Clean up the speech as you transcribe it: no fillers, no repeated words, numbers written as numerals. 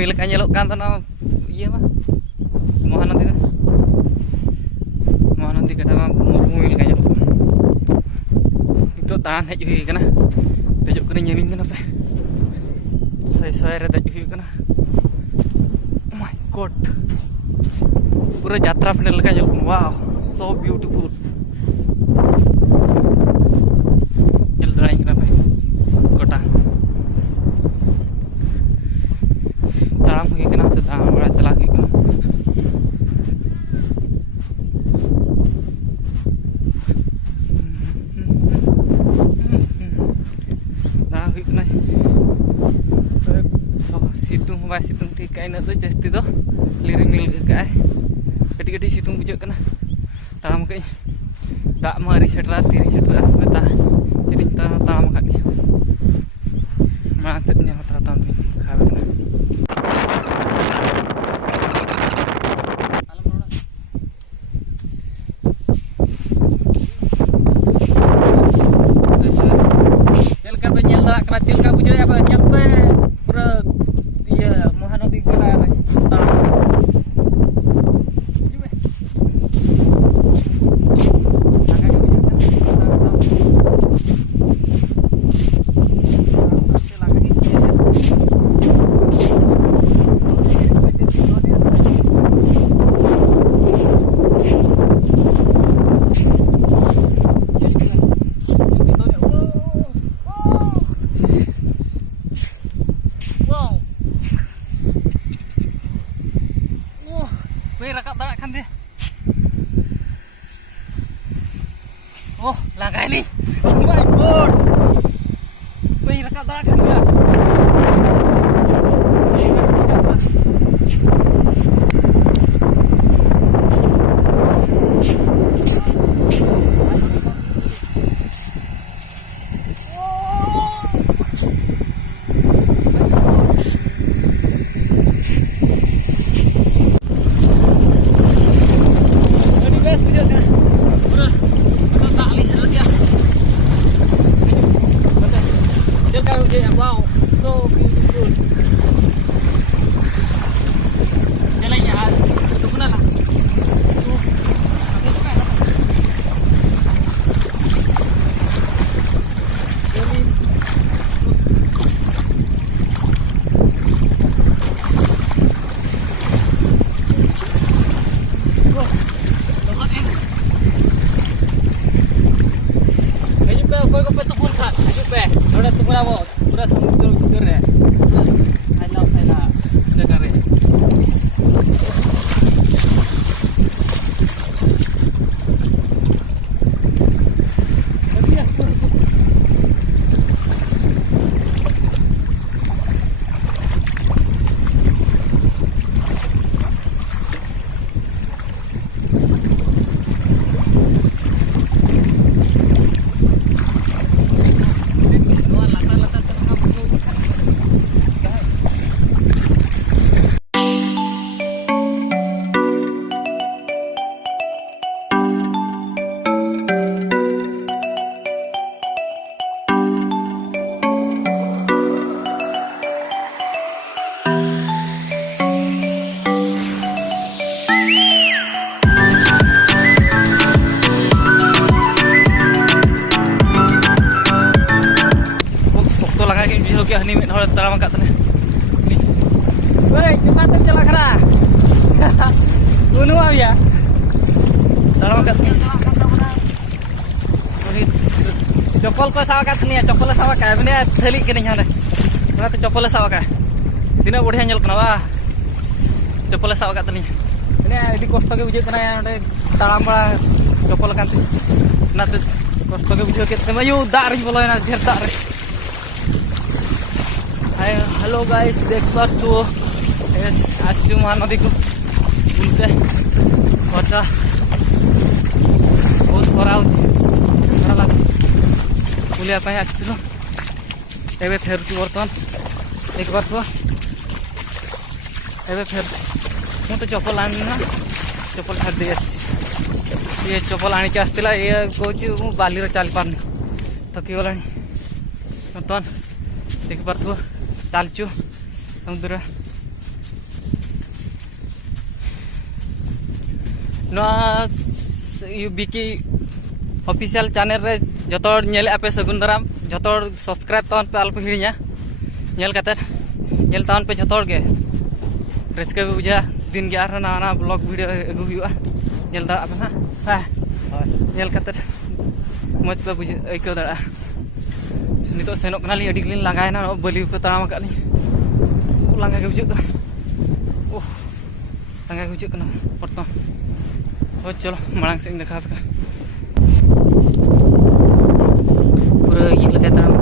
मरुभूमि लेका nyelok kan tanah iya mah Mahanadi kan Mahanadi kata mah murmui leka nyelok itu tahan hej huyu kana dejok kena nyeling kana pe soy re dej huyu kana oh my god pura jatra pendel leka nyelok wow so beautiful nyel darain kana pe kota taram huyu kana tu taram bara chala huyu kana situng ठीक है ना तो जस्ती तो लिरी मिल का कटी कटी सिtung बुझे कना ताम कई दा मारी छटरा तिरी छटरा कता jadi ताम का नी माचत nya हता ताम भी खावे कना चल का पे nyel dak kena चल का बुझे apa nyel पे pura dia Mahanadi gila ya rakap darat kan dia. Oh, langkah ini. Oh my god. Wih, rakap darat kan dia. Wow, so beautiful. Jalan ya, itu mana lah? Pura samudra utar है आइला जगह रे क्या हनी में हर तारा मका तने वे cepat तुम चला खरा उनु आविया तारा मका चप्पल को सावा का तने चप्पल सावा का बने थैली के नहीं हाने ना तो चप्पल सावा का तीना बढ़िया nyel kana bा चप्पल सावा का तने ini adi kosto ge bujeu kana ya onde taram bala chappal kan na to kosto ge bujeu ke teme yu dak ri bolo na jer dak ri hello guys देख सकते हो आज महानदी को बुलते खरा बहुत खरा लगे बुलिया आसो एवं फेरुची बर्तमान देख पार्थ एवं फेर मु तो चप्पल आनी ना चप्पल छाड़ दे ये चप्पल आणिक आसला ये कहूँ बाली चली पारनी थकी गला बर्तमान देख पार्थ चलचु समुद्र नवा बीकी ऑफिशियल चैनल रे जतोड़ नेले पे सगुन दाराम जतोड़ सब्सक्राइब तावन पे आलपे हिड़िया नेल काते नेल तावन पे जतोड़ के रस्का पे बुझा दिन के आर ना ब्लॉग वीडियो अगु हुआ नेल दाड़ा पे ना नेल काते मज पे बुझ आइको दाड़ा नितो सेनोक कनाली अडी गिलिन लागायना बलि पे ताराम काली लांगा के बुझ ओह लांगा के बुझ कना परतो हो चलो मांग से देखा पूरा ये लगे ताराम